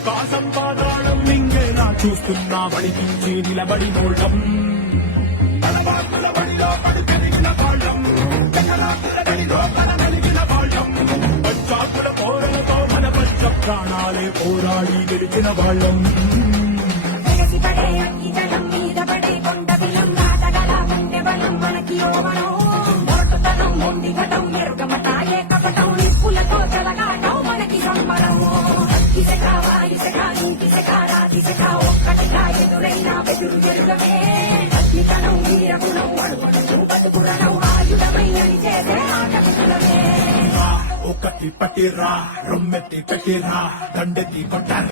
ఆకాశం పాతాళం మింగేలా చూస్తున్నా వడికించి నిలబడి నోళ్ళం తలబాటుల బడిలో పడి పెరిగిన వాళ్ళం చక్రాకుల బడిలో కలగలిగిన వాళ్ళం పచ్చాకుల పోరలతో మన పచ్చ ప్రాణాలే పోరాడి గెలిచిన వాళ్ళం పడే అగ్గి జలం మీద పడే కొండ బిలం దాటగల ఉండే బలం మనకి ఓవనం మోటుతనం మొండి ఘటం ఎరుగమట ఏకపటం నిప్పులతో చెలగాటం మనకి సంబరం ఇసక వాయిసక నీటిసక రాతిసక ఒక్కటిగా ఎదురైన బెదురు జరుగమే అగ్నితనం వీరగుణం అడుగడుగు బతుకులను ఆయుధమై చేసే ఆటకులమే ఒకటి పట్టిరా రొమ్మెత్తి పెట్టిరా దండెత్తి కొట్టారు